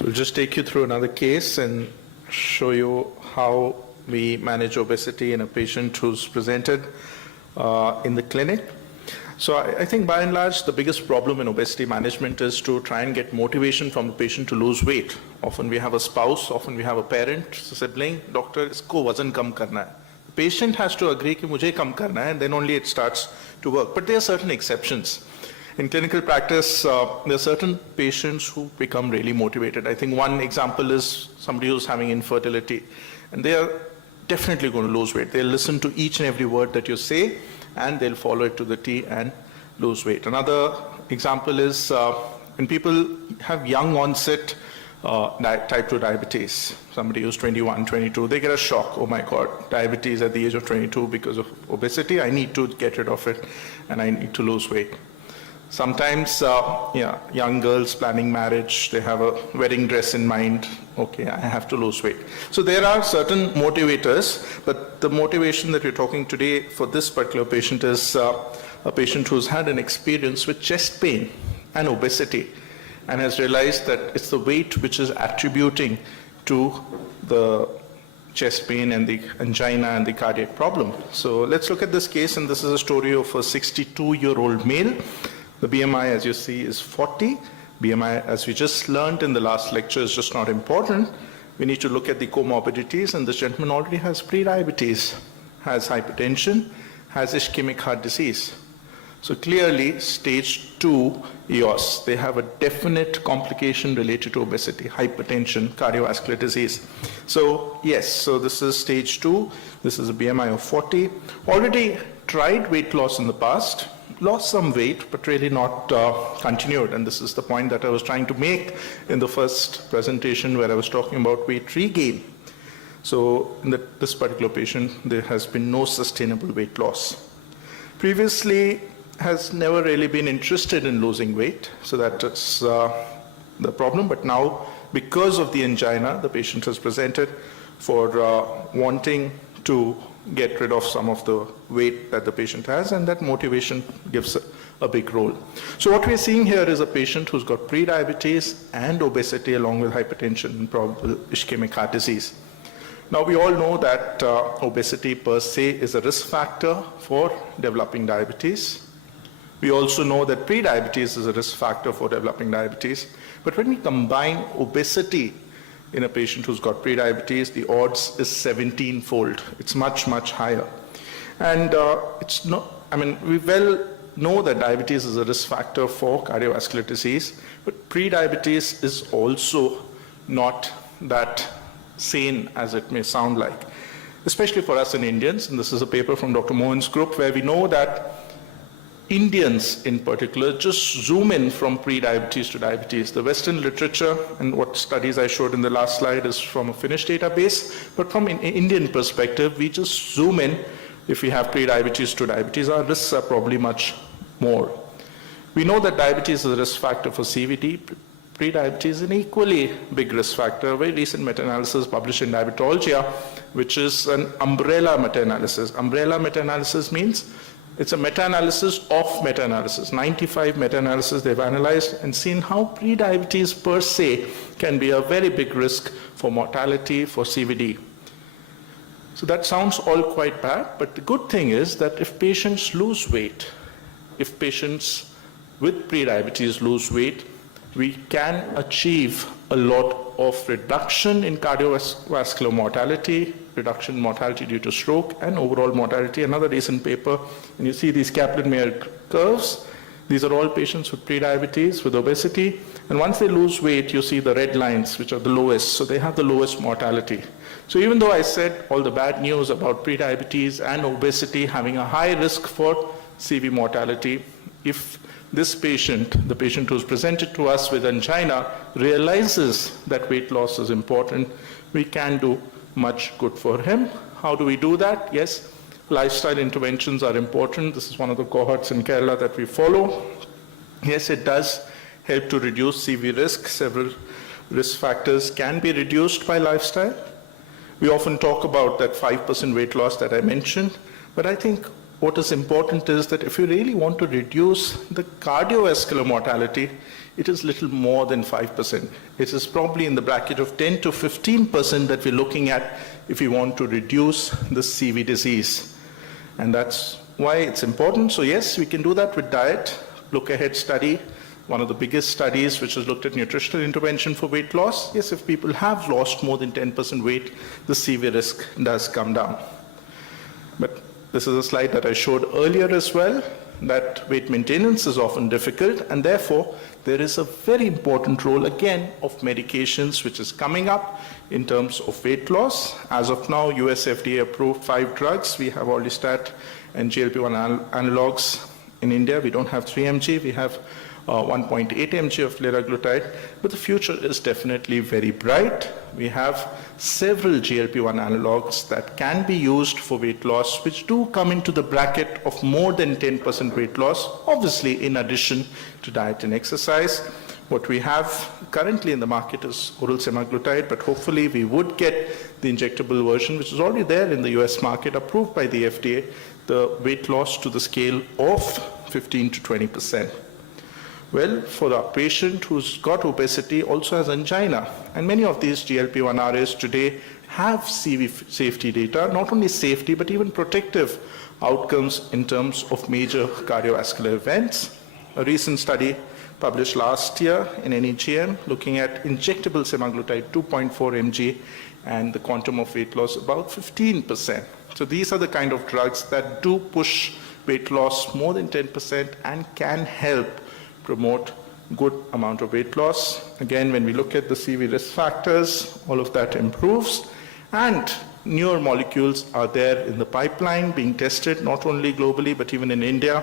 So we'll just take you through another case and show you how we manage obesity in a patient who's presented in the clinic. So I think by and large, the biggest problem in obesity management is to try and get motivation from the patient to lose weight. Often we have a spouse, often we have a parent, sibling, doctor, isko wazan kam karna hai. The patient has to agree ki mujhe kam karna hai, and then only it starts to work. But there are certain exceptions. In clinical practice, there are certain patients who become really motivated. I think one example is somebody who's having infertility, and they are definitely going to lose weight. They'll listen to each and every word that you say, and they'll follow it to the T and lose weight. Another example is when people have young onset type 2 diabetes. Somebody who's 21, 22, they get a shock. Oh my God, diabetes at the age of 22 because of obesity. I need to get rid of it, and I need to lose weight. Sometimes, young girls planning marriage, they have a wedding dress in mind. Okay, I have to lose weight. So there are certain motivators, but the motivation that we're talking today for this particular patient is a patient who's had an experience with chest pain and obesity and has realized that it's the weight which is attributing to the chest pain and the angina and the cardiac problem. So let's look at this case, and this is a story of a 62-year-old male. The BMI, as you see, is 40. BMI, as we just learned in the last lecture, is just not important. We need to look at the comorbidities, and this gentleman already has prediabetes, has hypertension, has ischemic heart disease. So clearly, stage 2 EOS, they have a definite complication related to obesity, hypertension, cardiovascular disease. So yes, so this is stage 2. This is a BMI of 40. Already tried weight loss in the past, lost some weight, but really not continued. And this is the point that I was trying to make in the first presentation where I was talking about weight regain. So in this particular patient, there has been no sustainable weight loss. Previously, has never really been interested in losing weight. So that is the problem. But now, because of the angina, the patient has presented for wanting to get rid of some of the weight that the patient has, and that motivation gives a big role. So what we're seeing here is a patient who's got prediabetes and obesity along with hypertension and probable ischemic heart disease. Now we all know that obesity per se is a risk factor for developing diabetes. We also know that prediabetes is a risk factor for developing diabetes. But when we combine obesity in a patient who's got prediabetes, the odds is 17-fold. It's much, much higher. And it's not, I mean, we well know that diabetes is a risk factor for cardiovascular disease, but prediabetes is also not that sane as it may sound like, especially for us in Indians. And this is a paper from Dr. Mohan's group where we know that Indians in particular just zoom in from pre-diabetes to diabetes. The Western literature and what studies I showed in the last slide is from a Finnish database, but from an Indian perspective, we just zoom in. If we have pre-diabetes to diabetes, our risks are probably much more. We know that diabetes is a risk factor for CVD. Pre-diabetes is an equally big risk factor. A very recent meta-analysis published in Diabetologia, which is an umbrella meta-analysis. Umbrella meta-analysis means it's a meta-analysis of meta-analysis. 95 meta-analysis they've analyzed and seen how pre-diabetes per se can be a very big risk for mortality for CVD. So that sounds all quite bad, but the good thing is that if patients lose weight, if patients with pre-diabetes lose weight, we can achieve a lot of reduction in cardiovascular mortality, reduction in mortality due to stroke, and overall mortality. Another recent paper, and you see these Kaplan-Meier curves. These are all patients with prediabetes, with obesity, and once they lose weight, you see the red lines, which are the lowest, so they have the lowest mortality. So even though I said all the bad news about prediabetes and obesity having a high risk for CV mortality, if this patient, the patient who's presented to us with angina, realizes that weight loss is important, we can do much good for him. How do we do that? Yes, lifestyle interventions are important. This is one of the cohorts in Kerala that we follow. Yes, it does help to reduce CV risk. Several risk factors can be reduced by lifestyle. We often talk about that 5% weight loss that I mentioned, but I think what is important is that if you really want to reduce the cardiovascular mortality, it is little more than 5%. It is probably in the bracket of 10 to 15% that we're looking at if we want to reduce the CV disease. And that's why it's important. So yes, we can do that with diet. Look ahead study, one of the biggest studies which has looked at nutritional intervention for weight loss. Yes, if people have lost more than 10% weight, the CV risk does come down. But this is a slide that I showed earlier as well, that weight maintenance is often difficult, and therefore there is a very important role again of medications which is coming up in terms of weight loss. As of now, US FDA approved 5 drugs. We have orlistat and GLP-1 analogs in India. We don't have 3 mg, we have 1.8 mg of liraglutide, but the future is definitely very bright. We have several GLP-1 analogs that can be used for weight loss, which do come into the bracket of more than 10% weight loss, obviously in addition to diet and exercise. What we have currently in the market is oral semaglutide, but hopefully we would get the injectable version, which is already there in the US market, approved by the FDA, the weight loss to the scale of 15 to 20%. Well, for a patient who's got obesity, also has angina, and many of these GLP-1 RAs today have CV safety data, not only safety, but even protective outcomes in terms of major cardiovascular events. A recent study published last year in NEJM looking at injectable semaglutide 2.4 mg and the quantum of weight loss about 15%. So these are the kind of drugs that do push weight loss more than 10% and can help promote good amount of weight loss. Again, when we look at the CV risk factors, all of that improves, and newer molecules are there in the pipeline being tested, not only globally, but even in India.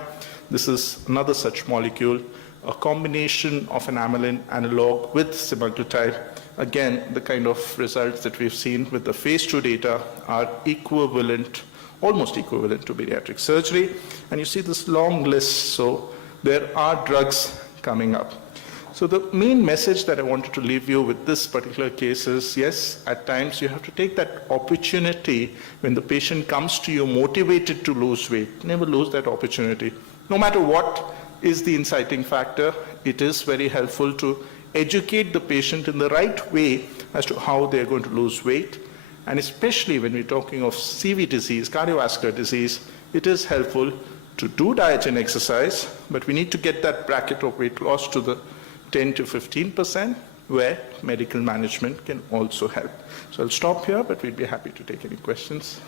This is another such molecule, a combination of an amylin analog with semaglutide. Again, the kind of results that we've seen with the phase 2 data are equivalent, almost equivalent to bariatric surgery. And you see this long list, so there are drugs coming up. So the main message that I wanted to leave you with this particular case is, yes, at times you have to take that opportunity when the patient comes to you motivated to lose weight. Never lose that opportunity. No matter what is the inciting factor, it is very helpful to educate the patient in the right way as to how they're going to lose weight. And especially when we're talking of CV disease, cardiovascular disease, it is helpful to do diet and exercise, but we need to get that bracket of weight loss to the 10 to 15%, where medical management can also help. So I'll stop here, but we'd be happy to take any questions.